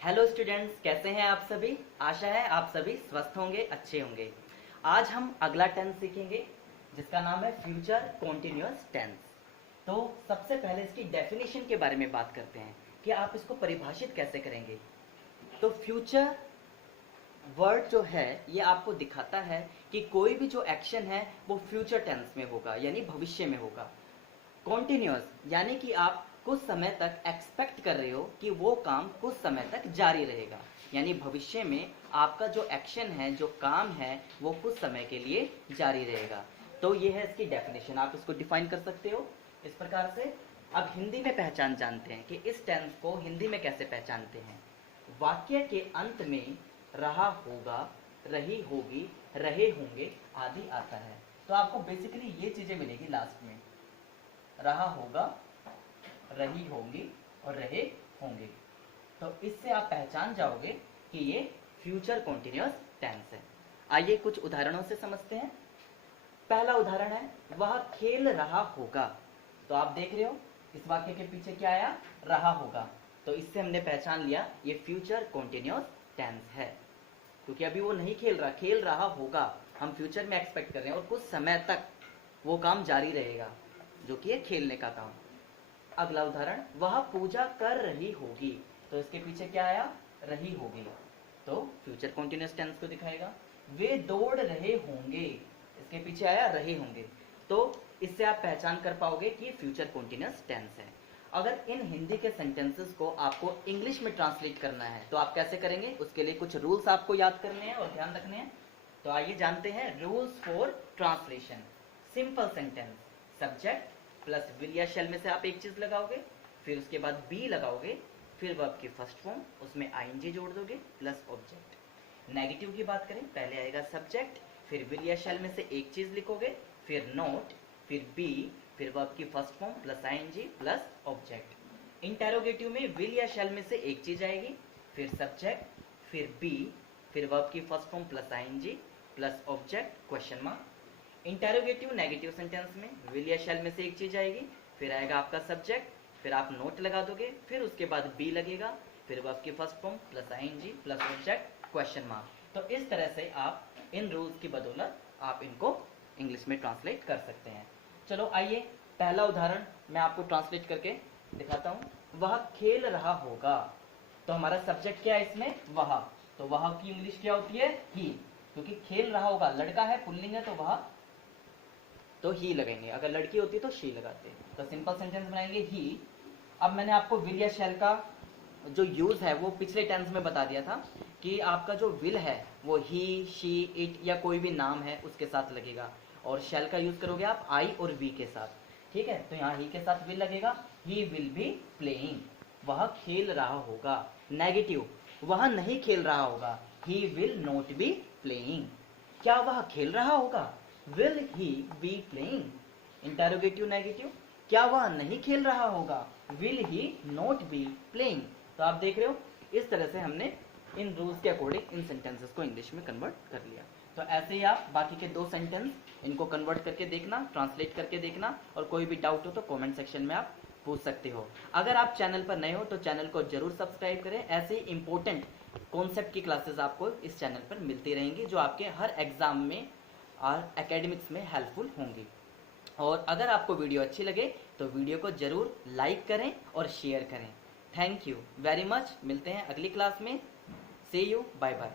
Hello students, कैसे हैं आप सभी। आशा है आप सभी स्वस्थ होंगे, अच्छे होंगे। आज हम अगला टेंस सीखेंगे जिसका नाम है फ्यूचर कॉन्टिन्यूअस टेंस। तो सबसे पहले इसकी डेफिनेशन के बारे में बात करते हैं कि आप इसको परिभाषित कैसे करेंगे। तो फ्यूचर वर्ड जो है ये आपको दिखाता है कि कोई भी जो एक्शन है वो फ्यूचर टेंस में होगा, यानी भविष्य में होगा। कॉन्टिन्यूअस यानी कि आप कुछ समय तक एक्सपेक्ट कर रहे हो कि वो काम कुछ समय तक जारी रहेगा, यानी भविष्य में आपका जो एक्शन है, जो काम है, वो कुछ समय के लिए जारी रहेगा। तो ये है इसकी डेफिनेशन, आप इसको डिफाइन कर सकते हो इस प्रकार से। अब हिंदी में पहचान जानते हैं कि इस टेंस को हिंदी में कैसे पहचानते हैं। वाक्य के अंत में रहा होगा, रही होगी, रहे होंगे आदि आता है। तो आपको बेसिकली ये चीजें मिलेगी लास्ट में, रहा होगा, रही होंगी और रहे होंगे। तो इससे आप पहचान जाओगे कि ये फ्यूचर कॉन्टिन्यूअस टेंस है। आइए कुछ उदाहरणों से समझते हैं। पहला उदाहरण है वह खेल रहा होगा। तो आप देख रहे हो इस वाक्य के पीछे क्या आया, रहा होगा। तो इससे हमने पहचान लिया ये फ्यूचर कॉन्टिन्यूअस टेंस है, क्योंकि अभी वो नहीं खेल रहा, खेल रहा होगा। हम फ्यूचर में एक्सपेक्ट कर रहे हैं और कुछ समय तक वो काम जारी रहेगा, जो कि है खेलने का काम। अगला उदाहरण, वह पूजा कर रही होगी। तो इसके पीछे क्या आया, रही होगी। तो फ्यूचर कॉन्टिन्यूअस टेंस को दिखाएगा। वे दौड़ रहे होंगे, इसके पीछे आया रहे होंगे। तो इससे आप पहचान कर पाओगे कि फ्यूचर कॉन्टिन्यूअस टेंस है। अगर इन हिंदी के सेंटेंसेस को आपको इंग्लिश में ट्रांसलेट करना है तो आप कैसे करेंगे, उसके लिए कुछ रूल्स आपको याद करने हैं और ध्यान रखने हैं। तो आइए जानते हैं rules for translation. Simple sentence, subject plus will या शैल में से आप एक चीज लगाओगे, फिर उसके बाद बी लगाओगे, फिर वर्ब की फर्स्ट फॉर्म उसमें आईएनजी जोड़ दोगे प्लस ऑब्जेक्ट। नेगेटिव की बात करें, पहले आएगा सब्जेक्ट, फिर विल या शैल में से एक चीज लिखोगे, फिर नोट, फिर बी, फिर वर्ब की first form plus ING plus object. Interrogative में विल या शैल में से एक चीज आएगी, फिर सब्जेक्ट, फिर बी, फिर वर्ब की first form plus ING plus object question mark. Interrogative negative sentence में विल या शैल में से एक चीज आएगी, फिर आएगा आपका सब्जेक्ट, फिर आप नोट लगा दोगे, फिर उसके बाद बी लगेगा, फिर वर्ब की first form plus ING plus object question mark. तो इस तरह से आप इन रूल्स की बदौलत आप इनको इंग्लिश में ट्रांसलेट कर सकते हैं। चलो आइए पहला उदाहरण मैं आपको ट्रांसलेट करके दिखाता हूं। वह खेल रहा होगा। तो हमारा सब्जेक्ट क्या है इसमें, वह। तो वह की इंग्लिश क्या होती है, ही, क्योंकि खेल रहा होगा लड़का है, पुल्लिंग है, तो वह, तो ही लगाएंगे। अगर लड़की होती तो शी लगाते। तो सिंपल सेंटेंस बनाएंगे ही। अब मैंने आपको विल या शैल का जो यूज है वो पिछले टेंस में बता दिया था कि आपका जो विल है वो ही, शी, इट या कोई भी नाम है उसके साथ लगेगा, और शैल का यूज करोगे आप आई और वी के साथ। ठीक है, तो यहाँ ही के साथ विल लगेगा, ही विल बी प्लेइंग, वह खेल रहा होगा। नेगेटिव, वह नहीं खेल रहा होगा, he will not be playing. क्या वह खेल रहा होगा, will he be playing. Interrogative negative, क्या वह नहीं खेल रहा होगा, will he not be playing. तो आप देख रहे हो इस तरह से हमने इन रूल्स के अकॉर्डिंग इन सेंटेंसेस को इंग्लिश में कन्वर्ट कर लिया। तो ऐसे ही आप बाकी के दो सेंटेंस इनको कन्वर्ट करके देखना, ट्रांसलेट करके देखना, और कोई भी डाउट हो तो कमेंट सेक्शन में आप पूछ सकते हो। अगर आप चैनल पर नए हो तो चैनल को जरूर सब्सक्राइब करें। ऐसे ही इंपॉर्टेंट कॉन्सेप्ट की क्लासेस आपको इस चैनल पर मिलती रहेंगी, जो आपके हर एग्जाम में और एकेडमिक्स में हेल्पफुल होंगी। और अगर आपको वीडियो अच्छी लगे तो वीडियो को जरूर लाइक करें और शेयर करें। Thank you very much. मिलते हैं अगली क्लास में। सी यू, बाय बाय।